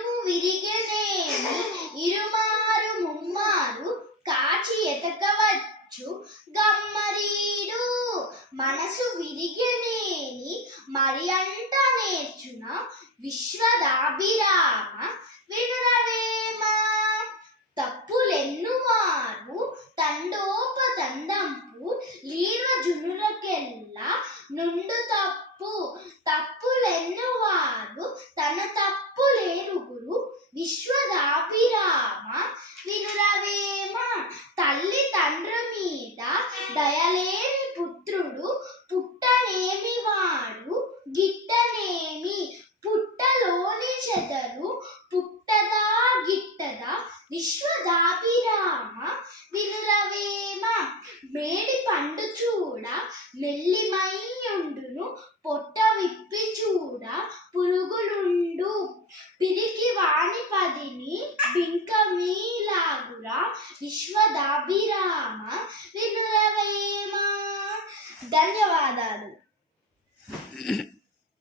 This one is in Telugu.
ఇనుము విరిగనేని ఇరుమారు ముమ్మారు కాచి ఎతకవచ్చు గమ్మరీడు. మనసు విరిగనేని మరి అంట నేర్చున విశ్వదాభిరామ వినురవేమ. తప్పులెన్నువారు తండోపతండంపు లీన జునులకెల్ల నుండు తప్పు. తప్పులెన్నువారు తన తప్పులేరుగురు విశ్వదాభిరామ వినురవేమ. తల్లి తండ్రి మీద దయలేని పుత్రుడు పుట్టనేమి వాడు గిట్టనేమి. పుట్టలోని చెదలు పుట్టదా గిట్టదా విశ్వదాభిరామ వినురవేమ. మేడి పండు చూడ మెల్లిమైయుండును పొట్ట విప్పి చూడ పురుగులుండు. పిరికి వాణి పదిని బింకమీలాగురా విశ్వదాభిరామ వినురవేమ. ధన్యవాదాలు.